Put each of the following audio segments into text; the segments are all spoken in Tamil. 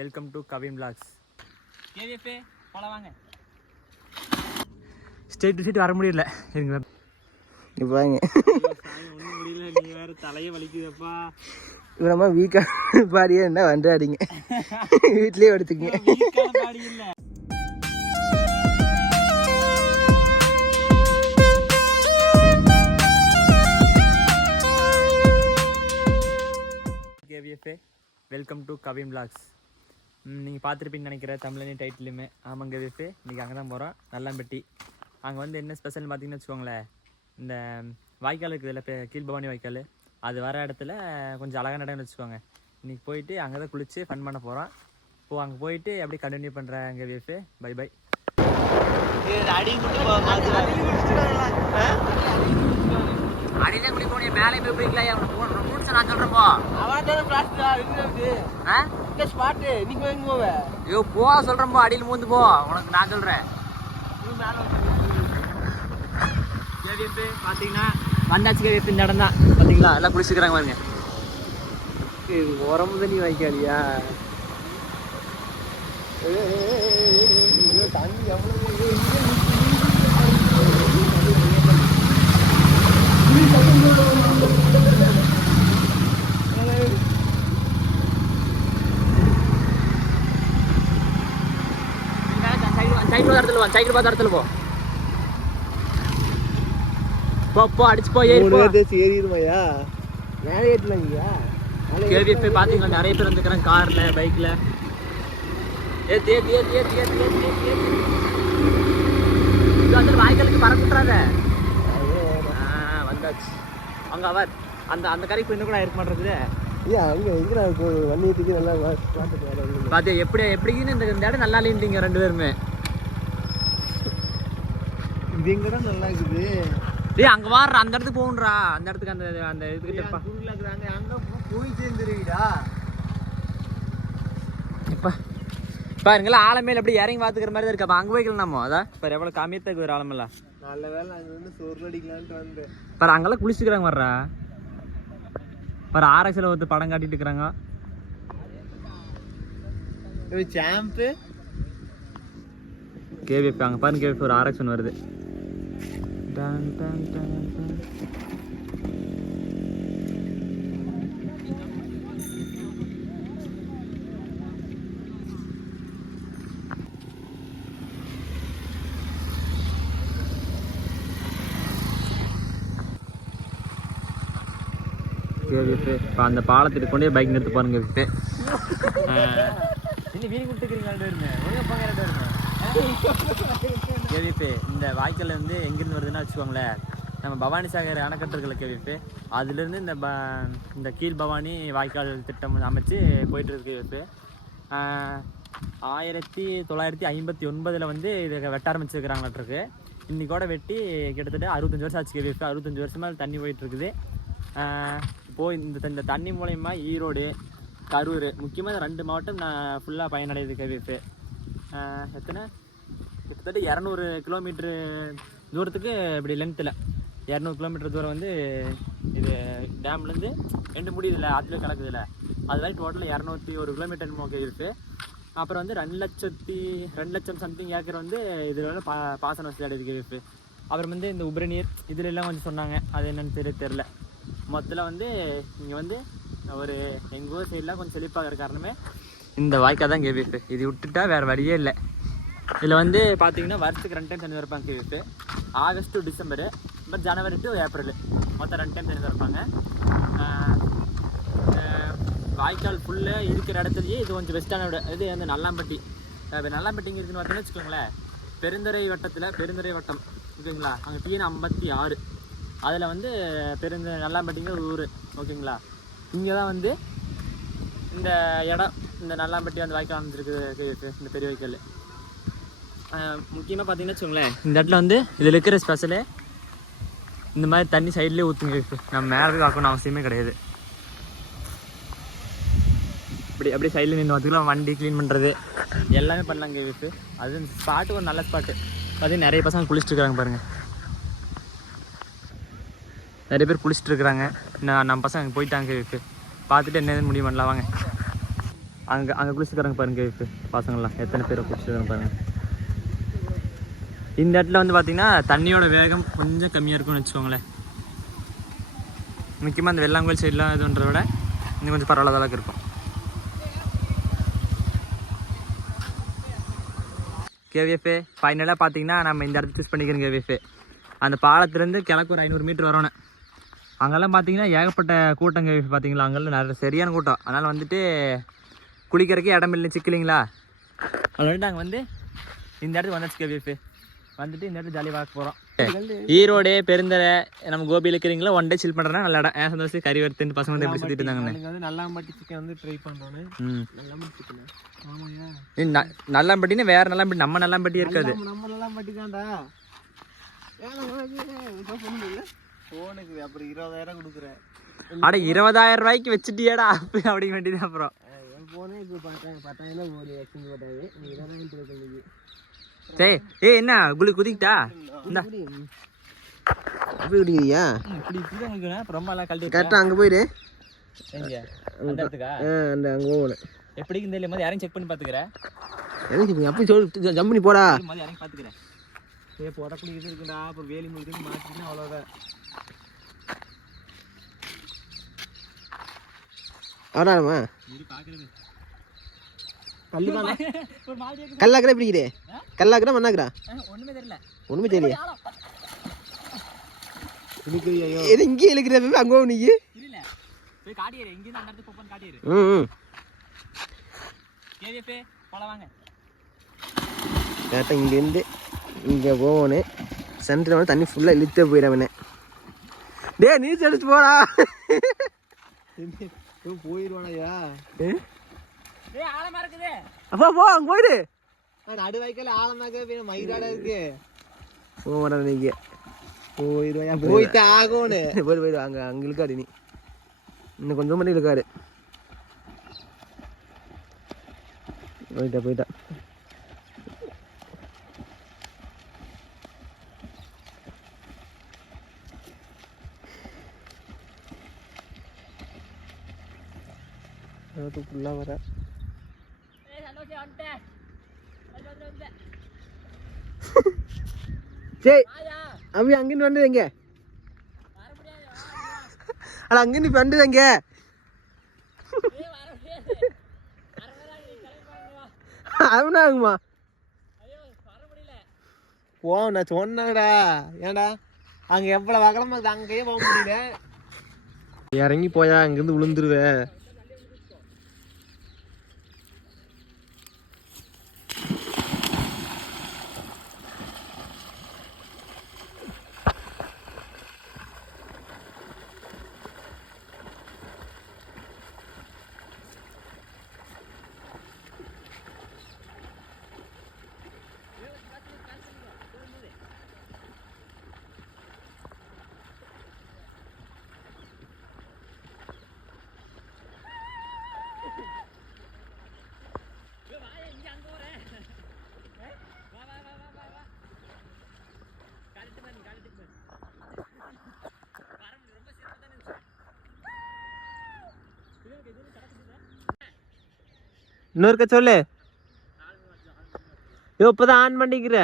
Welcome to Kavin vlogs. கேவிஎஃபே போலாம் வாங்க. ஸ்டேட் டு ஸ்டேட் வர முடியல இருங்க வாங்க. ஒன்றும் முடியல, நீ வேறு தலையை வலிக்குதப்பா. இவரமா வீக்கா பாடியே என்ன வண்டாடிங்க, வீட்லேயே எடுத்துக்கங்க. பாடி இல்லை கேவிஎஃபே வெல்கம் டு கவின் விலாக்ஸ். நீங்கள் பார்த்துருப்பீங்கன்னு நினைக்கிற தமிழனி டைட்டிலுமே. ஆமாங்க கேவிஎஃபே, இன்றைக்கி அங்கே தான் போகிறோம், நல்லாம்பட்டி. அங்கே வந்து என்ன ஸ்பெஷல்னு பார்த்தீங்கன்னு வச்சுக்கோங்களேன், இந்த வாய்க்கால் இருக்குதுல்ல, கீழ்பவானி வாய்க்கால், அது வர இடத்துல கொஞ்சம் அழகான இடம்னு வச்சுக்கோங்க. இன்றைக்கி போயிட்டு அங்கே தான் குளித்து ஃபன் பண்ண போகிறோம். இப்போது அங்கே போயிட்டு அப்படியே கண்டினியூ பண்ணுறேன் கேவிஎஃபே. By by. அடியில குடி போனீங்க, மேலே போய் குடிக்கலாம். ரூட்ஸ் நான் சொல்றப்போ ஐயோ போ சொல்றப்போ, அடியில் மூந்து போ, உனக்கு நான் சொல்றேன். கேவிஎஃப் பாத்தீங்கன்னா வந்தாச்சு. கேவிஎஃப் இந்த இடம் தான் பாத்தீங்களா, எல்லாம் குளிச்சுக்கிறாங்க பாருங்க. உரம்பு தண்ணி வாய்க்காலியா? தண்ணி எவ்வளவு சைக்கிள் பார்த்த இடத்துல போ அடிச்சு போ. ஏறிடுமையா? மேலே ஏற்றலாங்கய்யா. கேவிஎஃப் பார்த்தீங்களா, நிறைய பேர் வந்துக்கிறாங்க கார்ல பைக்ல. ஏத்தி ஏத்தி ஏத்தி ஏத்தி ஏத்தி ஏத்தி ஏத்தி இது வந்து வாய்க்காலுக்கு பறக்குறாங்க. வந்தாச்சு. அங்க அவர் அந்த அந்த கரைக்கு இன்னும் கூட இருக்க மாட்டேங்குது. அங்கே எங்கே வண்டியத்துக்கு நல்லா பார்த்து எப்படி எப்படின்னு இந்த இடம் நல்லா இல்லைங்க ரெண்டு பேருமே. இது எங்கடா நல்லா இருக்குது. டேய் அங்க வாடுற, அந்த இடத்துக்கு போகுன்றா, அந்த இடத்துக்கு அந்த அந்த இதுக்கிட்ட அங்கே போய் சேர்ந்துருவீடா. இப்போ பாருங்களா, ஆலமேல் எப்படி இறங்கி பார்த்துக்கிற மாதிரி தான் இருக்கு. அப்போ அங்கே போய்க்கலாம் நம்ம. அதான் இப்போ எவ்வளோ கம்மியத்துக்கு ஒரு ஆலமெல்லாம். நல்ல வேலை அங்கே வந்து சோறு அடிக்கலான்ட்டு வந்தேன். பாரு அங்கெல்லாம் குளிச்சுக்கிறாங்க வர்றா. பாரு ஆர்எக்ஸில் வந்து படம் காட்டிட்டு இருக்கிறாங்க. சாம்பு கேவிஎஃப் அங்கே பாருங்க, கேவிஎஃப் ஒரு ஆர்எக்ஸ் ஒன்று வருது. கேவிஎஃப் இப்போ அந்த பாலத்துக்கு கொண்டே பைக் நிறுத்து பாருங்க. இன்னும் வீடு கொடுத்துக்கிறீங்க கேவிஎஃப். இந்த வாய்க்கால் வந்து எங்கேருந்து வருதுன்னா வச்சுக்கோங்களேன், நம்ம பவானி சாகர் அணைக்கட்டு இருக்குல்ல கேவிஎஃப், அதுலேருந்து இந்த கீழ் பவானி வாய்க்கால் திட்டம் அமைச்சு போயிட்டு இருக்கு கேவிஎஃப். 1959 வந்து இதை வெட்ட ஆரம்பிச்சிருக்கிறாங்களாட்டிருக்கு. இன்னைக்கோட வெட்டி கிட்டத்தட்ட 65 வருஷம் ஆச்சு கேவிஎஃப். 65 வருஷமாக தண்ணி போயிட்டு இருக்குது. இப்போது இந்த தண்ணி மூலயமா ஈரோடு, கரூர், முக்கியமாக இந்த 2 மாவட்டம் நான் ஃபுல்லாக பயனடையுது கேவிஎஃப். எத்தனை கிட்டத்தட்ட 200 கிலோமீட்ரு தூரத்துக்கு இப்படி லென்த்தில் 200 கிலோமீட்டர் தூரம் வந்து இது டேம்லேருந்து ரெண்டு முடியுதில்ல, ஆற்றுல கலக்குதில்ல, அது மாதிரி டோட்டலாக 201 கிலோமீட்டர் கேவிஎஃப். அப்புறம் வந்து 2 லட்சம் சம்திங் ஏக்கர் வந்து இதில் பாசன வசதி அடையுது கேவிஎஃப். அப்புறம் வந்து இந்த உபரி நீர் இதில் எல்லாம் கொஞ்சம் சொன்னாங்க, அது என்னென்னு தெரில. மொத்தத்தில் வந்து இங்கே வந்து ஒரு எங்கள் ஊர் சைடெலாம் கொஞ்சம் செழிப்பாகிற காரணமே இந்த வாய்க்கால் தான் கேவிஎஃப். இது விட்டுட்டா வேறு வழியே இல்லை. இதில் வந்து பார்த்தீங்கன்னா வருஷத்துக்கு 2 டைம் தண்ணி திறப்பாங்க கேவிஎஃப். ஆகஸ்ட் டு டிசம்பரு, அப்புறம் ஜனவரி டு ஏப்ரல், மொத்தம் 2 டைம் தண்ணி திறப்பாங்க. வாய்க்கால் ஃபுல்லாக இருக்கிற இடத்துலையே இது கொஞ்சம் பெஸ்ட்டான இது வந்து நல்லாம்பட்டி. நல்லாம்பட்டிங்க இருக்குதுன்னு பார்த்தீங்கன்னா வச்சுக்கோங்களேன், பெருந்துறை வட்டம் ஓகேங்களா, அங்கே TN 56, அதில் வந்து நல்லாம்பட்டிங்கிற ஒரு ஊர் ஓகேங்களா. இங்கே தான் வந்து இந்த இடம், இந்த நல்லாம்பட்டி வந்து வாய்க்கால் அமைஞ்சிருக்கு இந்த பெரிய வாய்க்கால். முக்கியமாக பார்த்தீங்கன்னா வச்சுக்கோங்களேன், இந்த இடத்துல வந்து இதில் இருக்கிற ஸ்பெஷலு இந்த மாதிரி தண்ணி சைட்லேயே ஊற்றுங்க. நம்ம மேலே காக்கணும் அவசியமே கிடையாது. அப்படியே சைடில் நின்று பார்த்துக்கலாம், வண்டி க்ளீன் பண்ணுறது எல்லாமே பண்ணலாம் கேவிஎஃப். அது ஸ்பாட்டு ஒரு நல்ல ஸ்பாட்டு. பார்த்தீங்கன்னா நிறைய பசங்க குளிச்சுட்டு இருக்கிறாங்க பாருங்கள், நிறைய பேர் குளிச்சுட்டு இருக்கிறாங்க. நம்ம பசங்க அங்கே போயிட்டாங்க கேவிஎஃப். பார்த்துட்டு என்ன முடிவு பண்ணலாம் வாங்க. அங்கே குளிச்சுக்கிறாங்க பாருங்க இப்போ பசங்கள்லாம் எத்தனை பேரை குளிச்சுக்கிறாங்க பாருங்க. இந்த இடத்துல வந்து பார்த்தீங்கன்னா தண்ணியோட வேகம் கொஞ்சம் கம்மியாக இருக்கும்னு வச்சுக்கோங்களேன். முக்கியமாக இந்த வெள்ளாங்கோயில் சைட்லாம் இதுன்றத விட இன்னும் கொஞ்சம் பரவாயில்லாத அளவுக்கு இருக்கும். கேவிஎஃப்ஏ ஃபைனலாக பார்த்தீங்கன்னா நம்ம இந்த இடத்த சூஸ் பண்ணிக்கிறோம். கேவிஎஃப்ஏ அந்த பாலத்துலேருந்து கிழக்கு ஒரு 500 மீட்டர் வரணும். அங்கெல்லாம் பார்த்தீங்கன்னா ஏகப்பட்ட கூட்டம். கேவிஎஃப் பார்த்தீங்களா, அங்கெல்லாம் நிறைய சரியான கூட்டம். அதனால் வந்துட்டு குளிக்கிறதுக்கே இடம் இல்லை, சிக்கலிங்களா. அதனால நாங்கள் வந்து இந்த இடத்துக்கு வந்தாச்சு. கேவிஎஃப் வந்துட்டு இந்த இடத்துல ஜாலியாக பார்க்க போகிறோம். ஈரோடு பெருந்தரை நம்ம கோபியில் இருக்கிறீங்களா, ஒன் டே சில் பண்ணுறேன்னா நல்ல இடம். ஏன் சந்தோஷம் கறி வறுத்துன்னு பசங்க வந்து எப்படி சுற்றிட்டு இருந்தாங்க. வந்து நல்லாம்பட்டி சிக்கன் வந்து ட்ரை பண்ணுறோன்னு. நல்லாம்பட்டி சிக்கன் நல்லாம்பட்டினா வேறு நல்லாம்பட்டி, நம்ம நல்லாம்பட்டி இருக்காது. நம்ம நல்லாம்பட்டி தான்டா. ஃபோனுக்கு அப்புறம் 20,000 கொடுக்குறேன். அட 20,000 ரூபாய்க்கு வச்சுட்டியாடா அப்படிங்க வேண்டியது. அப்புறம் என் ஃபோனே இப்போ 10,000 ஓடி எக்ஸ்சேஞ்ச் போட்டாது. 20,000 கொடுக்குறது. சரி என்ன குதிக்கிட்டா இந்த அப்படி குடிக்கிறியா? ரொம்ப எல்லாம் கழட்டி கரெக்டாக அங்கே போயிடு. அந்த இடத்துக்கா அந்த அங்கே போகணும். எப்படிக்கு இந்த மாதிரி யாரையும் செக் பண்ணி பார்த்துக்கிறேன். அப்படி சொல்லி ஜம்ப் பண்ணி போடா. மாதிரி யாரையும் பார்த்துக்கிறேன். போட குடிக்கிறது இருக்குடா. அப்புறம் வேலி முடிக்கிறது மாற்றினா அவ்வளோதான். ஆடாமா கல்லாக்குறா பிடிக்கிறே. கல்லாக்குறா மண்ணாக்குறா ஒண்ணுமே தெரியல. ஒண்ணுமே தெரியல. இது இங்கே இழுக்கிற அங்கே போக நீங்க. கரெக்டாக இங்கேருந்து இங்கே போகணும். சென்டரில் வந்து தண்ணி ஃபுல்லாக இழுத்தே போயிடவனே. டே நீச்சல் அடிச்சு போடா. போயிடுவானயா? அப்பா போ அங்கே போயிடு. நடு வாய்க்கால ஆழமாக மயிராடா இருக்கு. போடா நீங்க போயிடுவாயா? போயிட்டு ஆகும்னு போயிடு போயிடு. அங்கே அங்கே இழுக்காடு. நீ இன்னும் கொஞ்சம் மட்டும் இழுக்காடு. போயிட்டா போயிட்டா. ஃபுல்லாக வர சரி அப்படி அங்கிருந்து வந்துடுங்க. அட அங்கிருந்து வந்துடுங்க. அவனா ஆகுமா? போ நான் சொன்னடா. ஏன்டா அங்கே எவ்வளோ வகலமா இருக்குது, அங்கேயே போக முடியல. இறங்கி போயா அங்கேருந்து விழுந்துருவேன். இன்னொருக்க சொல்லு. இப்பதான் ஆன் பண்ணிக்கிற.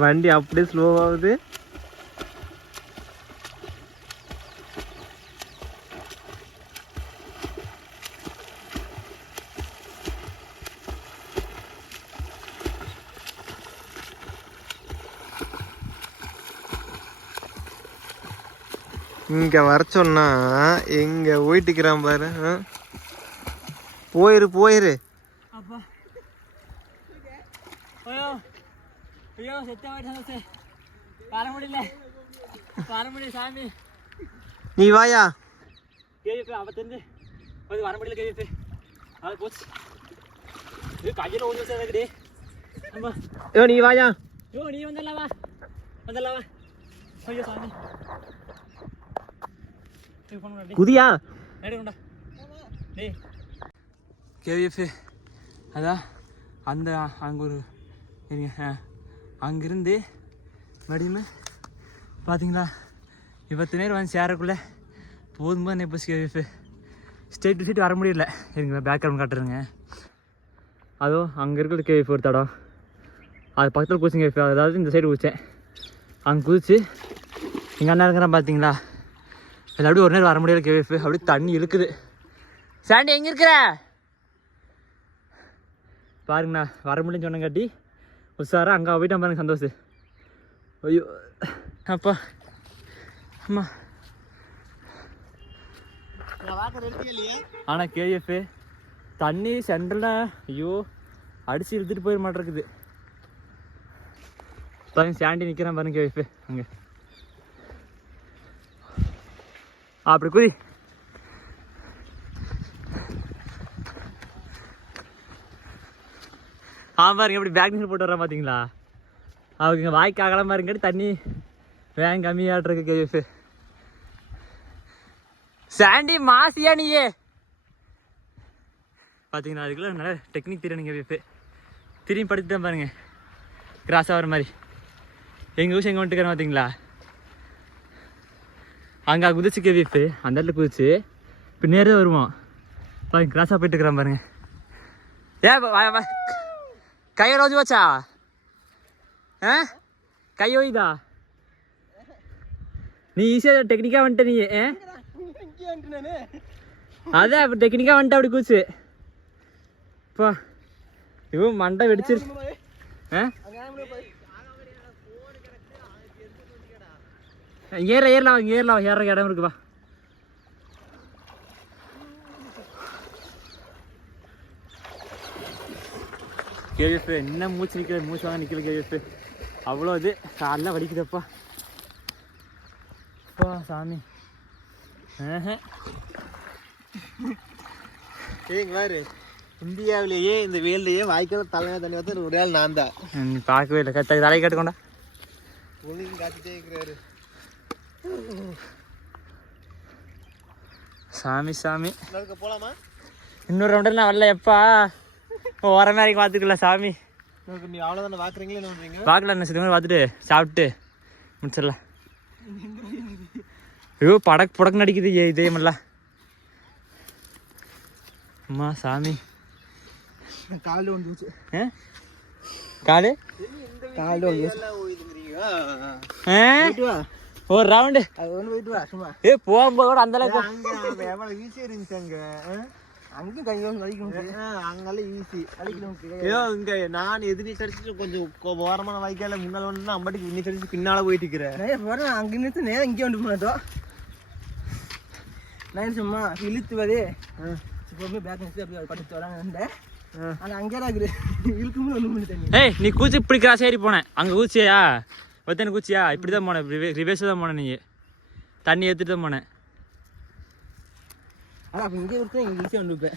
வண்டி அப்படியே ஸ்லோவாகுது. இங்க வர சொன்னா எங்க போயிட்டுக்கிறான் பாரு. போயிரு போயிரு. ஐயோ செத்த வர முடியல சாமி. நீ வாயா. கேவிப்பு அவ தெரிஞ்சு வர முடியல. கேவிப்பு அது போச்சு. இது கையில ஓடி வச்சதுக்குடி. அம்மா. ஐயோ நீ வாயா. ஐயோ நீ வந்தல வா. வந்தல வா. ஐயோ சாமி. இது பண்ணு டேய். குதியா. எடுடா. டேய். கேவிஎஃப் அதான் அந்த அங்கே ஒரு இருங்க அங்கிருந்து மடியுமே பார்த்தீங்களா 10 நேரம் வந்து சேரக்குள்ளே போதும்போது நெப்பஸ் கேவிஎஃப் ஸ்ட்ரெயிட் டு ஸ்ட்ரெயிட் வர முடியல. இருங்க பேக்ரவுண்ட் காட்டுறேங்க. அதோ அங்கே இருக்கிற கேவிஎஃப் ஒரு தடம் அது பக்கத்தில் குதிச்சுங்க கேவிஎஃப். அதாவது இந்த சைடு குதிச்சேன். அங்கே குதிச்சு இங்கே அண்ணா இருக்கிறேன் பார்த்தீங்களா. அதில் அப்படியே ஒரு நேரம் வர முடியல கேவிஎஃப். அப்படியே தண்ணி இழுக்குது. சாண்டி எங்கே இருக்கிற பாருங்கண்ணா. வர முடியும்னு சொன்னங்காட்டி உஷாரா அங்கே போயிட்டான் பாருங்க சந்தோஷ். ஐயோ அப்பா அம்மா. ஆனால் கேஎஃப் தண்ணி சென்டரில் ஐயோ அடிச்சு இழுத்துட்டு போயிட மாட்டேருக்குது. பாருங்க சாண்டி நிற்கிறேன் பாருங்க கேஎஃப் அங்கே. அப்படி குதி. பாருங்க எப்படி பேக் நீர் போட்டு வர்றேன் பார்த்தீங்களா. அவங்க வாய்க்கு அகலமாக இருக்காட்டி தண்ணி வேகம் கம்மியாகிட்டு கேஎஃப். சாண்டி மாசியா நீயே பார்த்தீங்களா. அதுக்குள்ள நல்ல டெக்னிக் தெரியணும் கேஎஃப். திரும்பி படுத்துட்டேன் பாருங்க கிராஸ் ஆகிற மாதிரி. எங்கள் ஊசி எங்கே வந்துட்டுக்கிறேன் பார்த்தீங்களா. அங்கே குதிச்சு கேஎஃப் அந்த இடத்துல குதிச்சு இப்போ நேரே வருவோம் பாருங்க. கிராஸாக போயிட்டு இருக்கிறான் பாருங்க. ஏ கையை ரோஜு வச்சா கை ஓய்தா நீ ஈஸியாக டெக்னிக்காக வந்துட்ட நீ. அதான் அப்போ டெக்னிக்காக வந்துட்ட அப்படி கூச்சு. இப்போ இவன் மண்டை வெடிச்சிருச்சு. ஏறலாம் ஏற இடம் இருக்குப்பா. கேஎஃப் என்ன மூச்சு நிற்கிற மூச்சு வாங்க நிற்கல கேஎஃப். அவ்வளோ இது காலெலாம் வலிக்குதப்பா. அப்பா சாமி. பாரு இந்தியாவிலேயே இந்த வேலையே வாய்க்கால் தலைமை தண்ணி வந்து ஒரு ஆள் நான் தான். நீ பார்க்கவே இல்லை. தலையை கட்டுக்கொண்டா ஒழுங்கு காத்துட்டே இருக்கிறாரு சாமி சாமி. போலாமா? இன்னொரு ரவுண்டில் நான் வரல எப்பா ஓர மாதிரி பார்த்துக்கலாம் சாமி. நீ அவ்வளோதானே பார்க்குறீங்களே என்ன பண்ணுறீங்க? பார்க்கலாம் என்ன சில பார்த்துட்டு சாப்பிட்டு முடிச்சிடலாம். ஐயோ புடக்கு நடிக்குது இதே மாதிரிலாம். அம்மா சாமி. காலில் வந்துச்சு. காலு காலில் வந்து ஒரு ரவுண்டு அது ஒன்று போயிட்டு வா சும்மா. போகும்போது கூட அந்த அளவுக்கு எவ்வளோ ஈஸியாக இருந்துச்சு அங்கே. அங்கேயும் கையும் வலிக்கணும். அங்கெல்லாம் ஈஸி வலிக்கணும். ஏதோ இங்கே நான் எதிர்நீச்சல் அடிச்சுட்டு கொஞ்சம் ஓரமான வாய்க்கால முன்னால் வந்து அம்பாட்டிக்கு நீச்சல் அடிச்சு பின்னால் போயிட்டு இருக்கிறேன். போகிறேன் அங்கே நிறுத்து நேரம் இங்கே வந்து போனதோ நான் சும்மா இழுத்துவதே இப்போவுமே பேக் நிறுத்தி அப்படி படுத்து வராங்க. ஆனால் அங்கே தான் இருக்குது இழுக்கும்போது ஒன்று பண்ணி தண்ணி. ஏய் நீ கூச்சி இப்படி கிராஸ் ஏறி போனேன் அங்கே கூச்சியா ஒத்தனை கூச்சியா இப்படி தான் போனேன். ரிவேர்ஸில் தான் போனேன். நீ தண்ணி ஏற்றிட்டு தான் போனேன். ஆனால் அப்போ இங்கே கொடுத்தா இங்கே ஈஸியாக வந்துப்பேன்.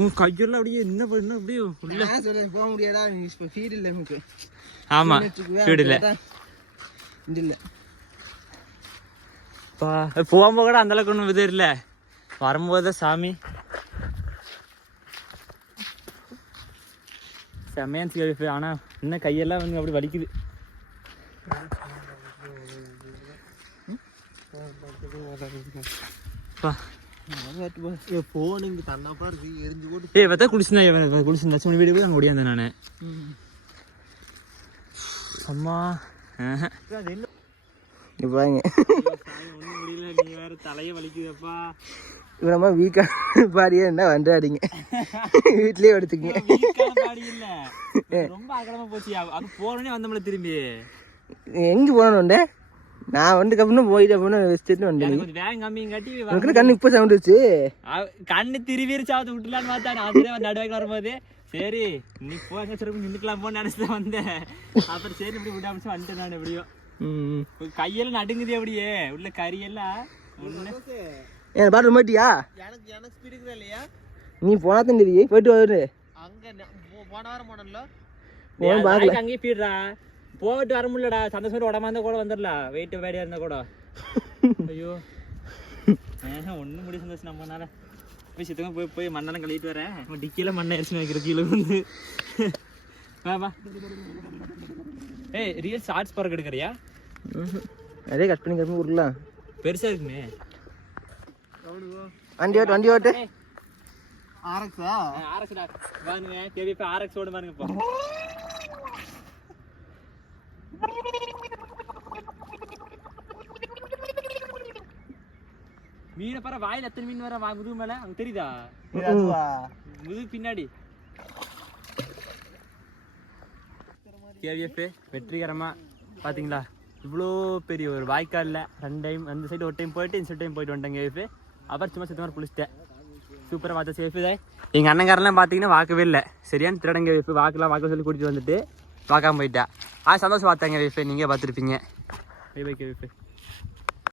உன் கையெல்லாம் அப்படியே என்ன பண்ண அப்படியே உள்ள சொல்கிறேன் போக முடியாதா. இப்போ ஃபீடு இல்லை நமக்கு. ஆமாம் ஃபீடு இல்லை இல்லை. போகும்போது கூட அந்தளவுக்கு ஒன்றும் இது இல்லை. வரும்போது சாமி செம்மையான் கேள்வி. ஆனால் இன்னும் கையெல்லாம் வந்து அப்படி வலிக்குது. போனிங்க தண்ணாப்பா இருக்கு எரிஞ்சு போட்டு. பார்த்தா குடிச்சுருந்தா வீடு போய் அங்கே ஓடியாந்தேன் நான். அம்மா பாருங்க ஒன்றும் முடியல. நீ வேற தலையை வலிக்குதப்பா. இவனமா வீக்கா பாடியே என்ன வண்டாடிங்க வீட்லயே எடுத்துக்கங்க. பாடி இல்லை ரொம்ப அகலமா போச்சு. அது போனோடனே வந்தோம்ல திரும்பி எங்கே போகணுண்டே. நான் வந்து கப்பணும் போயிட்டு அப்படின்னு வச்சுட்டு வந்தேன். கொஞ்சம் வேகம் கம்மிங்காட்டி உனக்கு கண்ணு இப்போ சவுண்ட் வச்சு கண்ணு திருவிரிச்சாவது விட்டுலான்னு பார்த்தா நான் நடுவாய்க்கு வரும்போது சரி நீ போ எங்க சிறப்பு நின்றுக்கலாம் போன்னு நினைச்சிட்டு வந்தேன். அப்புறம் சரி இப்படி விட அமைச்சு வந்துட்டேன் நான். எப்படியும் கையெல்லாம் நடுங்குது. அப்படியே உள்ள கறியெல்லாம் பாட்டு மாட்டியா? எனக்கு ஸ்பீடு இல்லையா? நீ போனா தான் தெரியும் போயிட்டு வரு அங்க போன வாரம் போனல அங்கேயே போயிடுறா போயிட்டு வர முடியலடா சந்தோஷம் உடம்பா இருந்தா கூட வந்துடலாம் வெயிட் வேடியா இருந்தா கூட ஐயோ ஒன்றும் முடிய சந்தோஷம் நம்மனால போய் சித்தமாக போய் போய் மண்ணெல்லாம் கழுவிட்டு வரேன் டிக்கியில் மண்ணை அரிசி வைக்கிற கீழே வந்து வா ஏய் ரியல் ஷார்ட்ஸ் பறக்க எடுக்கிறியா அதே கட் பண்ணி விடலாம் பெருசாக இருக்குமே வண்டி ஓட்டு ஆர்எக்ஸா ஆர்எக்ஸ்டா பாருங்க கேவிபி ஆர்எக்ஸ் ஓடு பாருங்க இப்போ மீனை பாரு வாயில் எத்தனை மீன் வர முதுகு மேல அங்க தெரியுதா முதுகு பின்னாடி கேவிஎஃப் வெற்றிகரமா பாத்தீங்களா இவ்வளோ பெரிய ஒரு வாய்க்காலில் 2 டைம் அந்த சைடு ஒரு டைம் போயிட்டு இந்த சைடு டைம் போயிட்டு வந்துட்டேன் கேவிஎஃப் அப்புறம் சும்மா சுத்தமாக குளிச்சிட்டேன் சூப்பராக பார்த்தா சேஃபு தான் எங்கள் அண்ணங்காரெல்லாம் பார்த்தீங்கன்னா வாக்கவே இல்லை சரியான திருடங்க கேவிஎஃப் வாக்க சொல்லி கூட்டிகிட்டு வந்துட்டு வாக்காமல் போயிட்டா சந்தோஷம் பார்த்தாங்க கேவிஎஃப் நீங்கள் பார்த்துருப்பீங்க பை பை கேவிஎஃப்